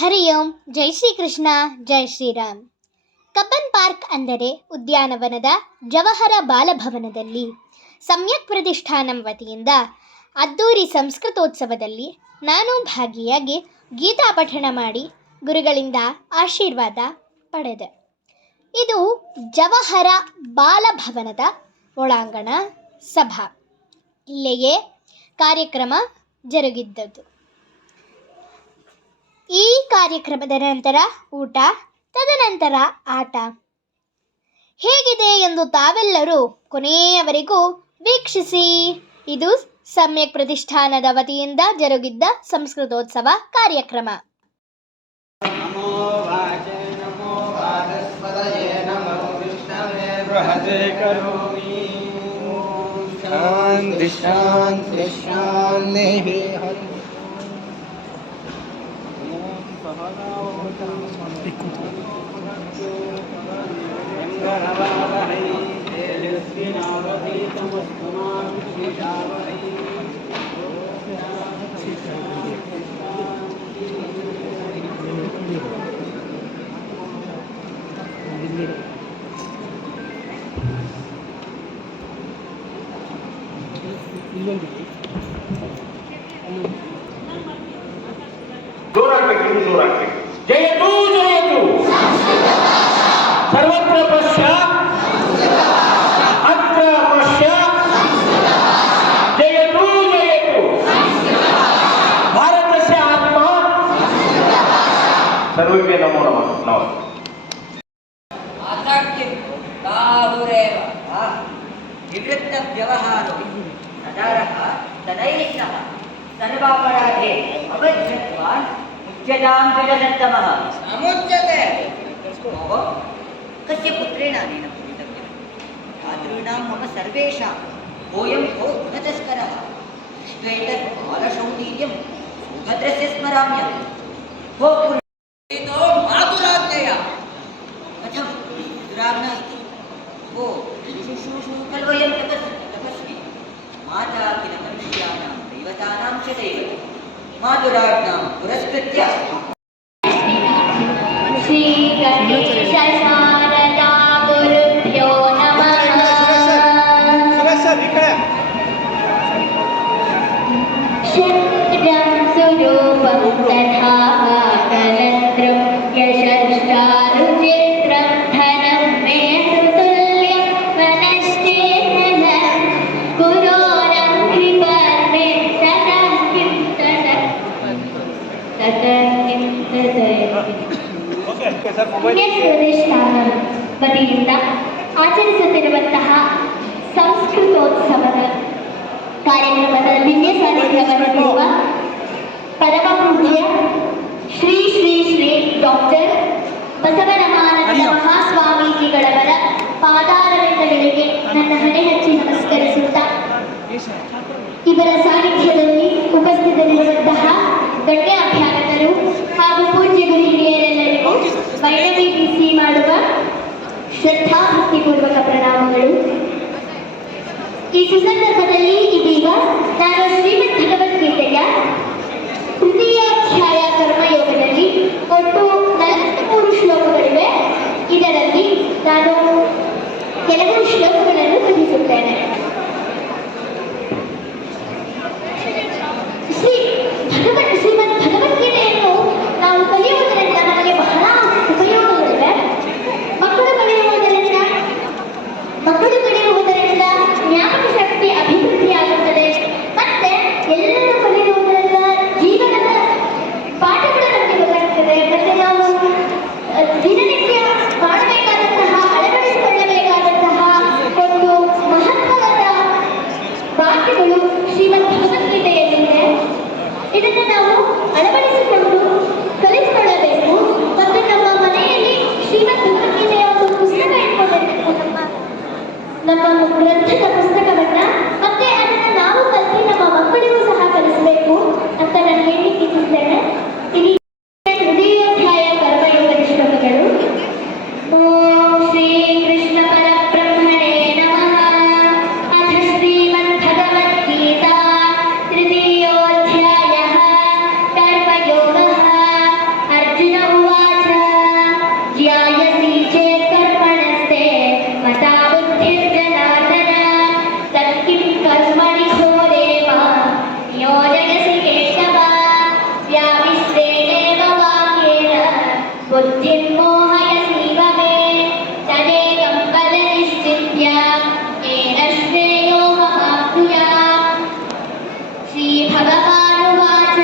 ಹರಿ ಓಂ. ಜೈ ಶ್ರೀಕೃಷ್ಣ, ಜೈ Shriram. Cubbon park ಅಂದರೆ ಉದ್ಯಾನವನದ ಜವಹರ ಬಾಲಭವನದಲ್ಲಿ ಸಮ್ಯಕ್ ಪ್ರತಿಷ್ಠಾನಂ ವತಿಯಿಂದ ಅದ್ದೂರಿ ಸಂಸ್ಕೃತೋತ್ಸವದಲ್ಲಿ ನಾನು ಭಾಗಿಯಾಗಿ ಗೀತಾ ಪಠಣ ಮಾಡಿ ಗುರುಗಳಿಂದ ಆಶೀರ್ವಾದ ಪಡೆದೆ. ಇದು ಜವಹರ ಬಾಲಭವನದ ಒಳಾಂಗಣ ಸಭಾ. ಇಲ್ಲಿಯೇ ಕಾರ್ಯಕ್ರಮ ಜರುಗಿದ್ದದ್ದು. ಈ ಕಾರ್ಯಕ್ರಮದ ನಂತರ ಊಟ, ತದನಂತರ ಆಟ. ಹೇಗಿದೆ ಎಂದು ತಾವೆಲ್ಲರೂ ಕೊನೆಯವರೆಗೂ ವೀಕ್ಷಿಸಿ. ಇದು ಸಮ್ಯಕ್ ಪ್ರತಿಷ್ಠಾನದ ವತಿಯಿಂದ ಜರುಗಿದ್ದ ಸಂಸ್ಕೃತೋತ್ಸವ ಕಾರ್ಯಕ್ರಮ. ಜೋರಾಗಬೇಕು. ಜಯತು ಜಯತು ಸರ್ವತ್ರ ಪಶ್ಯ ಅತ್ರ ಪಶ್ಯ ಜಯತು ಜಯತು ಭಾರತಸ್ಯ ಆತ್ಮ ಸರ್ವೇ ನಮೋ ನಮಃ. ನಮಃ ನಿವೃತ್ತ ವ್ಯವಹಾರೋ ಸದಾರಃ ತದೈಃ ಸಹ ಸರ್ವಾಪರಾಧೇ ಅವಧ್ಯತ್ವಾನ್ ಮುಚ್ಯತಾಂ ಜಗದತ್ತಮಃ ಸमुच्यते. कस्य पुत्रेण अनेन भवितव्यं? भ्रातॄणां मम सर्वेषां कोऽयं को गुणतस्करः दृष्ट्वेतत् बालशौर्यं सुभद्रस्य स्मराम्यहं. को पुरोहितो मातुराज्ञया कथं पितुराज्ञा इति? को शुश्रूषु कल्वयं तपस्वी माता किल मनुष्याणां दैवतानां च दैवता मातुराज्ञां पुरस्कृत्य ಶ್ರೀ ಗಣೇಶ ಶಾರದಾ ಗುರುಭ್ಯೋ ನಮಃ. ಶಕ್ರಂ ಸುರೂಪಂ ತಥಾ ಕಲತ್ರಂ ಯಶಶ್ಚಾರುಚಿತ್ರಂ ಧನಂ ಮೇ ತುಲ್ಯಂ ವನಶ್ಚೇನ ಗುರೋರಂ ಕೃಪರ್ಮೇ ತತಃ ಕಿಂ ಪ್ರತಿಷ್ಠಾನ ವತಿಯಿಂದ ಆಚರಿಸುತ್ತಿರುವಂತಹ ಸಂಸ್ಕೃತೋತ್ಸವದ ಕಾರ್ಯಕ್ರಮದ ದಿವ್ಯ ಸಾನ್ನಿಧ್ಯವಾಗಿರುವ ಪರಮ ಪೂಜ್ಯ ಶ್ರೀ ಶ್ರೀ ಶ್ರೀ ಡಾಕ್ಟರ್ ಬಸವರಮಾನಂದ ಮಹಾಸ್ವಾಮೀಜಿಗಳವರ ಪಾದಾರವಿಂದಗಳಿಗೆ ನನ್ನ ಹಣೆ ಹಚ್ಚಿ ನಮಸ್ಕರಿಸುತ್ತಾ, ಇವರ ಸಾನ್ನಿಧ್ಯದಲ್ಲಿ ಉಪಸ್ಥಿತರಿರುವಂತಹ ಗಣ್ಯ ಅಭ್ಯಾಗತರು ಹಾಗೂ ಪೂಜ್ಯ ಗುರು ಹಿರಿಯರೆಲ್ಲರಿಗೂ ವೈಣವಿ ಬಿಸಿ ಮಾಡುವ ಶ್ರದ್ಧಾ ಭಕ್ತಿಪೂರ್ವಕ ಪ್ರಣಾಮಗಳು. ಈ ಸುಸಂದರ್ಭದಲ್ಲಿ ಇದೀಗ ನಾನು ಶ್ರೀಮದ್ ಭಗವದ್ಗೀತೆಯ ತೃತೀಯಾಧ್ಯಾಯ ಕರ್ಮಯೋಗದಲ್ಲಿ ಒಟ್ಟು 43 ಶ್ಲೋಕಗಳಿವೆ. ಇದರಲ್ಲಿ ನಾನು ಕೆಲವು ಶ್ಲೋಕಗಳನ್ನು ಪಠಿಸುತ್ತೇನೆ. ಶ್ರೀಮದ್ ಭಗವದ್ಗೀತೆಯನ್ನು ನಾವು ಕಲಿಯುವುದರಿಂದ ನಮಗೆ ಬಹಳ ಉಪಯೋಗಗಳಿವೆ. ಮಕ್ಕಳು ಕಲಿಯುವುದರಿಂದ ಜ್ಞಾಪಕ ಶಕ್ತಿ ಅಭಿವೃದ್ಧಿಯಾಗುತ್ತದೆ. ಮತ್ತೆ बुद्धिं मोहयसीव मे तदेकं फलनिश्चित्य येन श्रेयोऽहमाप्नुयाम् श्रीभगवानुवाच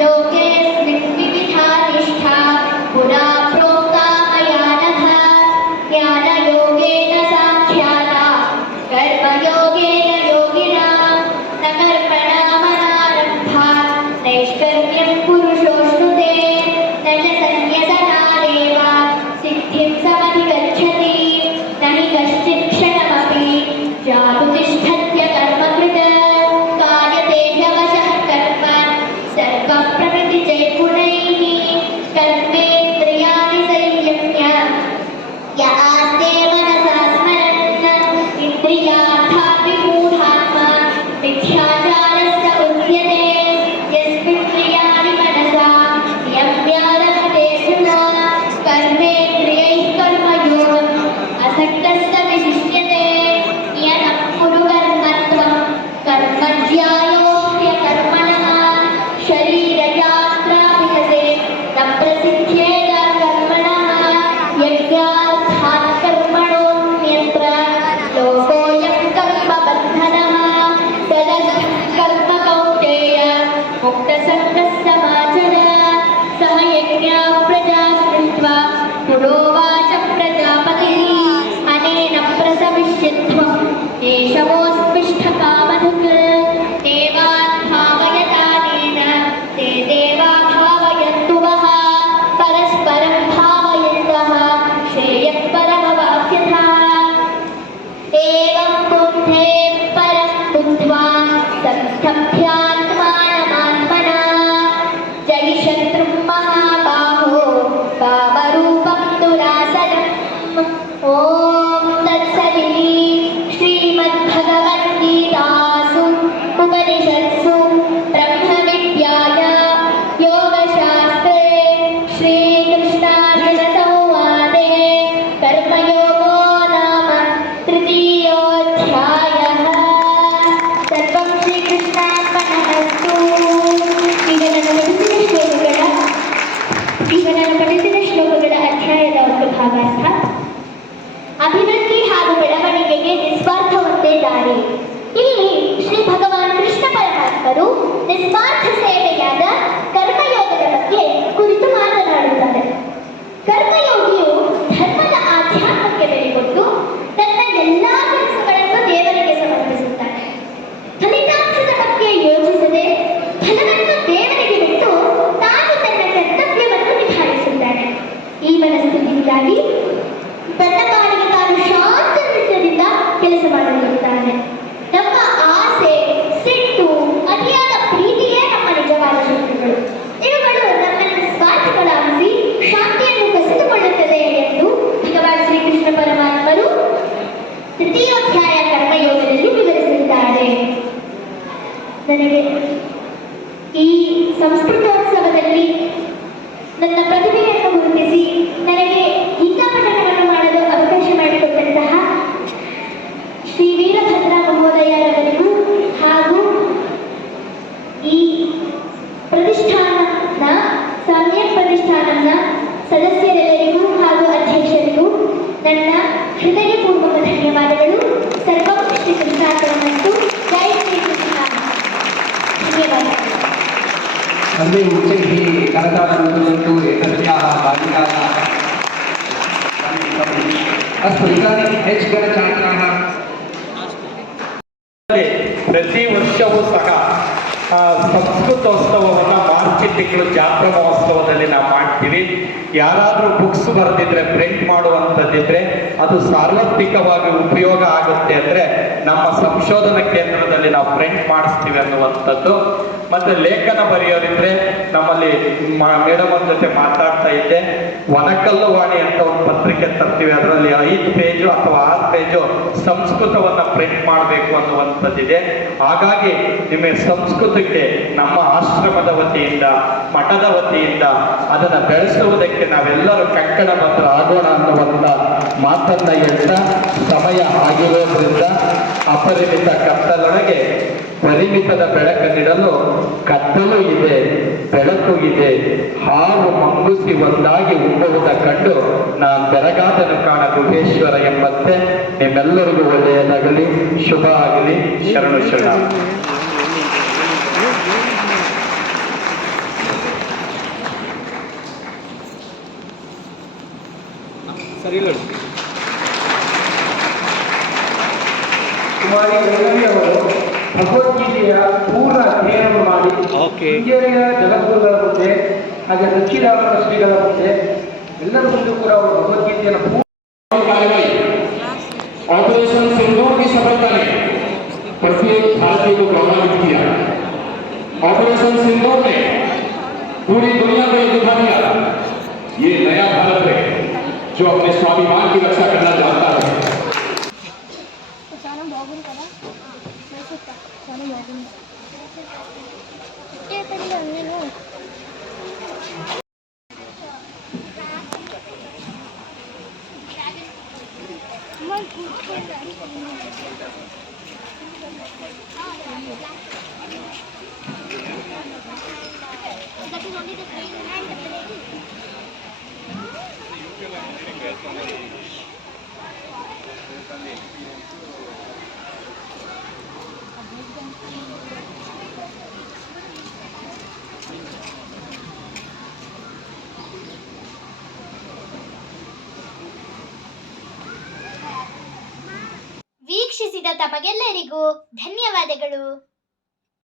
लोकेऽस्मिन् विविधा निष्ठा पुरा प्रोक्ता मया नघ ज्ञानयोगेन साङ्ख्याता कर्मयोगेन योगिनां न कर्मणामनारम्भा नैष्कर्म्यं पुरुषोऽश्नुते न च सन्न्यसनादेव सिद्धिं समधिगच्छति न हि कश्चित् क्षणमपि जातु तिष्ठत्य कर्मकृत् कार्यते ह्यवशः कर्म सर्गः प्रकृतिजैर्गुणैः कर्मेन्द्रियाणि संयम्य य आस्ते मनसा स्मरन् इन्द्रियार्थाभिमूढात्मा मिथ्याचारस्य उच्यते यस्मिन्द्रियाणि मनसा नियम्यारभते कर्मेन्द्रियैः कर्मयोगम् असक्तस्य विशिष्यते नियतं कुरु कर्मत्वं कर्मज्ञायो ह्यकर्मणः शरीरयात्राभिहते न प्रसिद्ध्येद कर्मणः यज्ञार्थात् कर्मणोऽन्यत्र लोकोऽयं कर्मबन्धनः तदर्थं कर्म कौन्तेय मुक्तसङ्गः समाचर सह यज्ञाः प्रजा सृष्ट्वा पुरोवाच प्रजापतिः अनेन प्रसविष्यध्वम् एषवोऽस्मिष्ठकामधुक् देवान् भावयतानेन ते देवा भावयन्तु वः परस्परं भावयन्तः श्रेयः परमवाप्यथः एवं बुद्धे परं बुद्ध्वा संस्थभ्यात्मानमात्मना जयि शत्रुं महाबाहो कामरूपं दुरासदम् ॐ तत्सदिति श्रीमद्भगवद्गीतासु उपनिषत्सु ब्रह्मविद्यायां योगशास्त्रे श्रीकृष्णार्जुनसंवादे कर्मयोगो नाम तृतीयोऽध्यायः सर्वं ಶ್ರೀಕೃಷ್ಣಾರ್ಪಣಮಸ್ತು. ಈಗ ನಾನು ಪಠಿಸಿದ ಶ್ಲೋಕಗಳ ಅಧ್ಯಾಯದ ಒಂದು ಭಾಗಾರ್ಥ. ಅಭಿವೃದ್ಧಿ ಹಾಗೂ ಬೆಳವಣಿಗೆಗೆ ನಿಸ್ವಾರ್ಥ ಒಂದೇ ದಾರಿ. ಇಲ್ಲಿ ಶ್ರೀ ಭಗವಾನ್ ಕೃಷ್ಣ ಪರಮಾತ್ಮರು ನಿಸ್ವಾರ್ಥ ಸೇವೆಯಾದ ಕರ್ಮಯೋಗದ ಬಗ್ಗೆ ಕುರಿತು ಮಾತನಾಡುತ್ತಾರೆ. ಕರ್ಮಯೋಗಿಯು ಧರ್ಮದ ಆಧ್ಯಾತ್ಮಕ್ಕೆ ಬೆಲೆ ಕೊಟ್ಟು ತನ್ನ ಎಲ್ಲಾ ಕೆಲಸಗಳನ್ನು ದೇವರಿಗೆ ಸಮರ್ಪಿಸುತ್ತಾನೆ. ಫಲಿತಾಂಶದ ಬಗ್ಗೆ ಯೋಚಿಸದೆ ಫಲವನ್ನು ದೇವರಿಗೆ ಬಿಟ್ಟು ತಾನು ತನ್ನ ಕರ್ತವ್ಯವನ್ನು ನಿಭಾಯಿಸುತ್ತಾನೆ. ಈ ಮನಸ್ಥಿತಿಯಿಂದಾಗಿ ತನ್ನ ಪಾಡಿಗೆ ತಾನು ಶಾಂತ ಚಿತ್ತದಿಂದ ಕೆಲಸ ಮಾಡಲಿರುತ್ತಾನೆ. ನಮ್ಮ ಆಸೆ, ಸಿಟ್ಟು, ಅತಿಯಾದ ಪ್ರೀತಿಯೇ ನಮ್ಮ ನಿಜವಾದ ಶತ್ರುಗಳು. ಇವುಗಳು ನಮ್ಮನ್ನು ಸ್ವಾರ್ಥಗಳಾಗಿಸಿ ಶಾಂತಿಯನ್ನು ಕಸಿದುಕೊಳ್ಳುತ್ತದೆ ಎಂದು ಭಗವಾನ್ ಶ್ರೀಕೃಷ್ಣ ಪರಮಾತ್ಮರು ತೃತೀಯೋಧ್ಯಾಯ ಕರ್ಮಯೋಗದಲ್ಲಿ ವಿವರಿಸಿದ್ದಾರೆ. ನನಗೆ ಈ ಸಂಸ್ಕೃತೋತ್ಸವದಲ್ಲಿ ನನ್ನ ಪ್ರತಿಭೆಯನ್ನು ಗುರುತಿಸಿ ನನಗೆ ಗೀತಾ ಪಠಣವನ್ನು ಮಾಡಲು ಅವಕಾಶ ಮಾಡಿಕೊಟ್ಟಂತಹ ಶ್ರೀ ವೀರಭದ್ರ ಮಹೋದಯರವರಿಗೂ ಹಾಗೂ ಈ ಪ್ರತಿಷ್ಠಾನದ ಸಮ್ಯಕ್ ಪ್ರತಿಷ್ಠಾನದ ಸದಸ್ಯರೆಲ್ಲರಿಗೂ ಹಾಗೂ ಅಧ್ಯಕ್ಷರಿಗೂ ನನ್ನ ಹೃದಯಪೂರ್ವಕ ಧನ್ಯವಾದಗಳು. ಸರ್ವಂ ಶ್ರೀಕೃಷ್ಣಾರ್ಪಣಮಸ್ತು. ಜೈ ಶ್ರೀಕೃಷ್ಣ. ಧನ್ಯವಾದಗಳು. सर्वे उच्चैः करताडन्तु एतस्याः बालिकाः अस्तु इदानीं एच् गणछात्राः ಪ್ರತಿ ವರ್ಷವೂ ಸಹ ಸಂಸ್ಕೃತೋತ್ಸವವನ್ನು ಮಾರ್ಚ್ ತಿಂಗಳು ಜಾತ್ರಾ ಮಹೋತ್ಸವದಲ್ಲಿ ನಾವು ಮಾಡ್ತೀವಿ. ಯಾರಾದರೂ ಬುಕ್ಸ್ ಬರೆದಿದ್ರೆ ಪ್ರಿಂಟ್ ಮಾಡುವಂಥದ್ದಿದ್ರೆ ಅದು ಸಾರ್ವತ್ರಿಕವಾಗಿ ಉಪಯೋಗ ಆಗುತ್ತೆ ಅಂದರೆ ನಮ್ಮ ಸಂಶೋಧನಾ ಕೇಂದ್ರದಲ್ಲಿ ನಾವು ಪ್ರಿಂಟ್ ಮಾಡಿಸ್ತೀವಿ ಅನ್ನುವಂಥದ್ದು. ಮತ್ತು ಲೇಖನ ಬರೆಯೋರಿದ್ರೆ ನಮ್ಮಲ್ಲಿ ಮೇಡಮ್ ಅವ್ರ ಜೊತೆ ಮಾತಾಡ್ತಾ ಇದ್ದೆ. ವನಕಲ್ಲು ವಾಣಿ ಅಂತ ಒಂದು ಪತ್ರಿಕೆ ತರ್ತೀವಿ. ಅದರಲ್ಲಿ 5 ಪೇಜು ಅಥವಾ 6 ಪೇಜು ಸಂಸ್ಕೃತವನ್ನು ಪ್ರಿಂಟ್ ಮಾಡಬೇಕು ಅನ್ನುವಂಥದ್ದಿದೆ. ಹಾಗಾಗಿ ನಿಮಗೆ ಸಂಸ್ಕೃತಕ್ಕೆ ನಮ್ಮ ಆಶ್ರಮದ ವತಿಯಿಂದ, ಮಠದ ವತಿಯಿಂದ ಅದನ್ನು ಬೆಳೆಸುವುದಕ್ಕೆ ನಾವೆಲ್ಲರೂ ಕಂಕಣಬದ್ಧ ಆಗೋಣ ಅನ್ನುವಂಥ ಮಾತನ್ನ ಹೇಳ್ತಾ ಸಮಯ ಆಗಿರೋದ್ರಿಂದ ಅಪರಿಮಿತ ಕತ್ತಲೊಳಗೆ ಪರಿಮಿತದ ಬೆಳಕು ನೀಡಲು ಕತ್ತಲು ಇದೆ, ಬೆಳಕು ಇದೆ. ಹಾವು ಮಂಗುಸಿ ಒಂದಾಗಿ ಉಬ್ಬುವುದ ಕಂಡು ನಾನು ಬೆರಗಾದನು ಕಾಣ ಗುಹೇಶ್ವರ ಎಂಬಂತೆ ನಿಮ್ಮೆಲ್ಲರಿಗೂ ಒಳ್ಳೆಯದಾಗಲಿ, ಶುಭ ಆಗಲಿ. ಶರಣು ಶರಣ. ಕುಮಾರಿ ವೈರವಿ ಅವರು ಭಗವದ್ಗೀತೆಯ ಪೂರ್ಣ ಅಧ್ಯಯನ ಮಾಡಿ ಶೃಂಗೇರಿಯ ಜಗದ್ಗುರುಗಳ ಮುಂದೆ ಹಾಗೆ ದಕ್ಷಿಣಾಮರ ಶ್ರೀಗಳ ಮುಂದೆ ಎಲ್ಲರ ಮುಂದೆ ಕೂಡ ಅವರು ಭಗವದ್ಗೀತೆಯನ್ನು ऑपरेशन सिंदूर की सफलता ने प्रत्येक भारतीय को प्रभावित किया। ऑपरेशन सिंदूर ने पूरी दुनिया को ये दिखा दिया, ये नया भारत है जो अपने स्वाभिमान की रक्षा करना चाहता है। చాలా బాగుంది కదా చాలా బాగుంది నేను ವೀಕ್ಷಿಸಿದ ತಮಗೆಲ್ಲರಿಗೂ ಧನ್ಯವಾದಗಳು.